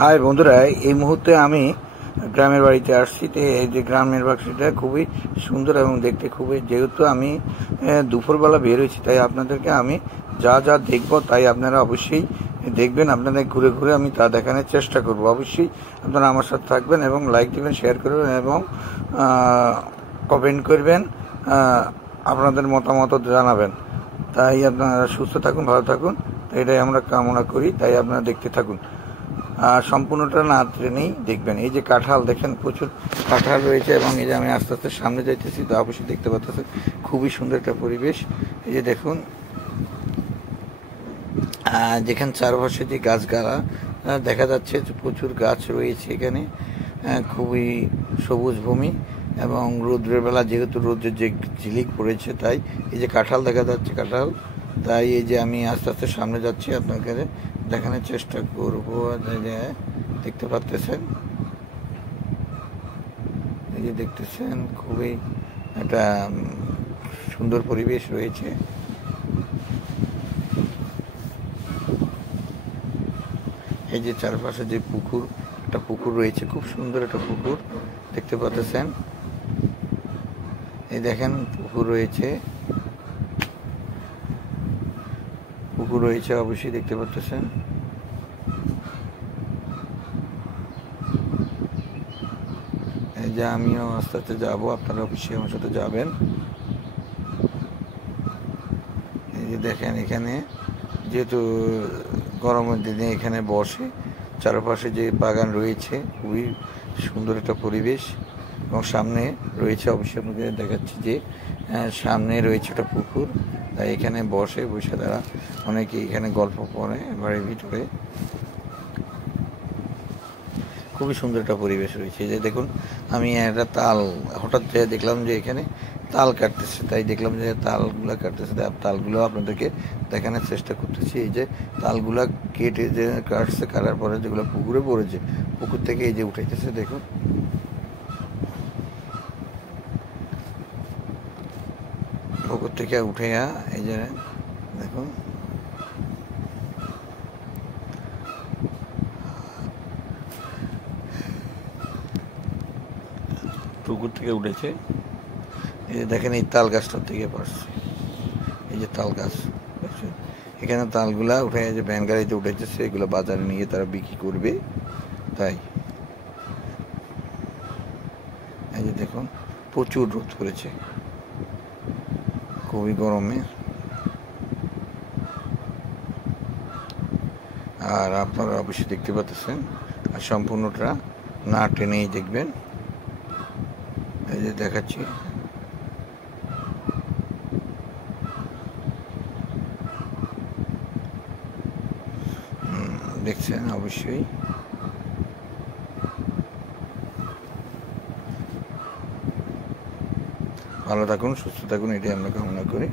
High বন্ধুরা, এই মুহূর্তে আমি গ্রামের বাড়িতে আসছি। এই যে গ্রামের বাড়িটা খুবই সুন্দর এবং দেখতে খুবই, যেহেতু আমি দুপুরবেলা বের হয়েছি, তাই আপনাদেরকে আমি যা যা দেখবো তাই আপনারা অবশ্যই দেখবেন। আপনাদের ঘুরে ঘুরে আমি তা দেখানোর চেষ্টা করব। অবশ্যই আপনারা আমার সাথে থাকবেন এবং লাইক দিবেন, শেয়ার করবেন এবং কমেন্ট করবেন, আপনাদের মতামত জানাবেন। তাই আপনারা সুস্থ থাকুন, ভালো থাকুন, এটাই আমরা কামনা করি। তাই আপনারা দেখতে থাকুন, আর সম্পূর্ণটা না ট্রেনেই দেখবেন। এই যে কাঁঠাল দেখেন, প্রচুর কাঁঠাল রয়েছে এবং এই যে আমি আস্তে আস্তে সামনে যাইতেছি, তো অবশ্যই দেখতে পাচ্ছেন খুবই সুন্দর একটা পরিবেশ। এই যে দেখুন, যেখানে চারপাশে যে গাছগালা দেখা যাচ্ছে, প্রচুর গাছ রয়েছে এখানে, খুবই সবুজ ভূমি এবং রৌদ্রের বেলা যেহেতু রৌদ্রের যে ঝিলিক পড়েছে, তাই এই যে কাঁঠাল দেখা যাচ্ছে, কাঁঠাল। তাই এই যে আমি আস্তে আস্তে সামনে যাচ্ছি, আপনাকে দেখানোর চেষ্টা করবো। দেখতে পাচ্ছেন, এই যে দেখতেছেন খুবই একটা সুন্দর পরিবেশ রয়েছে। এই যে চারপাশে যে পুকুর, একটা পুকুর রয়েছে, খুব সুন্দর একটা পুকুর দেখতে পাচ্ছেন। এই দেখেন পুকুর রয়েছে, অবশ্যই দেখতে পাচ্ছেন। এই যে আমিও আস্তে আস্তে যাবো, আপনারা অবশ্যই আমার সাথে যাবেন। এই যে দেখেন, এখানে যেহেতু গরমের দিনে এখানে বসে, চারপাশে যে বাগান রয়েছে, খুবই সুন্দর একটা পরিবেশ এবং সামনে রয়েছে, অবশ্যই আপনাদের দেখাচ্ছি যে সামনে রয়েছে একটা পুকুর। তাই এখানে বসে তারা অনেকে এখানে গল্প করে বাড়ির ভিতরে। খুবই সুন্দর একটা পরিবেশ রয়েছে। যে দেখুন, আমি একটা তাল হঠাৎ দেখলাম যে এখানে তাল কাটতেছে, তাই দেখলাম যে তালগুলা কাটতেছে, তালগুলো আপনাদেরকে দেখানোর চেষ্টা করতেছি। এই যে তালগুলা কেটে যে কাটছে, কাটার পরে যেগুলো পুকুরে পড়েছে, পুকুর থেকে এই যে উঠাইতেছে, দেখুন পুকুর থেকে উঠে এই যে দেখুন পুকুর থেকে উঠেছে। এই যে দেখেন, এই তাল গাছটার থেকে পড়ছে, এই যে তাল গাছ, এখানে তালগুলা উঠে যে ভ্যান গাড়িতে উঠেছে, সেগুলো বাজারে নিয়ে তারা বিক্রি করবে। তাই এই যে দেখুন, প্রচুর রোদ করেছে, খুবই গরমে। আর আপনারা অবশ্যই দেখতে পাচ্ছেন, আর সম্পূর্ণটা না টেনেই দেখবেন। এই যে দেখাচ্ছি, দেখছেন অবশ্যই। ভালো থাকুন, সুস্থ থাকুন, এটাই আমরা কামনা করি।